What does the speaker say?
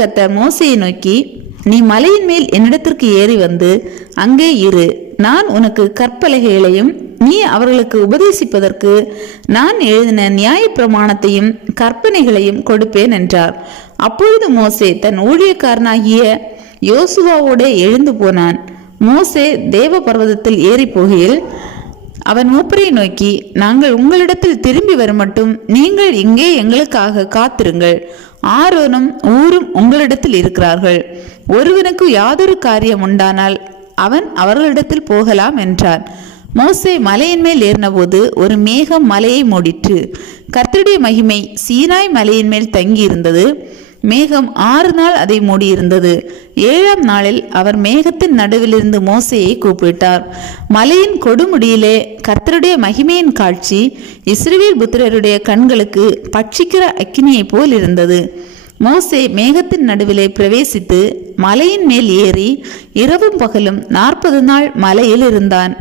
கத்த மோசையை நோக்கி நீ மலையின் மேல் என்னிடத்திற்கு ஏறி வந்து அங்கே இரு. நான் உனக்கு கற்பலகைகளையும் நீ அவர்களுக்கு உபதேசிப்பதற்கு நான் எழுதின நியாய பிரமாணத்தையும் கற்பனைகளையும் கொடுப்பேன் என்றார். அப்பொழுது மோசே தன் ஊழியக்காரனாகிய யோசுவாவோட எழுந்து போனான். மோசே தேவ பர்வதத்தில் ஏறி போகையில் அவன் மூப்பரை நோக்கி நாங்கள் உங்களிடத்தில் திரும்பி வருமட்டும் நீங்கள் இங்கே எங்களுக்காக காத்திருங்கள். ஆரோனும் ஊரும் உங்களிடத்தில் இருக்கிறார்கள். ஒருவனுக்கு யாதொரு காரியம் உண்டானால் அவன் அவர்களிடத்தில் போகலாம் என்றான். மோசே மலையின் மேல் ஏறினபோது ஒரு மேகம் மலையை மூடிற்று. கர்த்தருடைய மகிமை சீனாய் மலையின் மேல் தங்கியிருந்தது. மேகம் ஆறு நாள் அதை மூடியிருந்தது. ஏழாம் நாளில் அவர் மேகத்தின் நடுவிலிருந்து மோசையை கூப்பிட்டார். மலையின் கொடுமுடியிலே கர்த்தருடைய மகிமையின் காட்சி இஸ்ரவேல் புத்திரருடைய கண்களுக்கு பட்சிக்கிற அக்கினியைப் போல் இருந்தது. மோசே மேகத்தின் நடுவிலே பிரவேசித்து மலையின் மேல் ஏறி இரவும் பகலும் நாற்பது நாள் மலையில் இருந்தான்.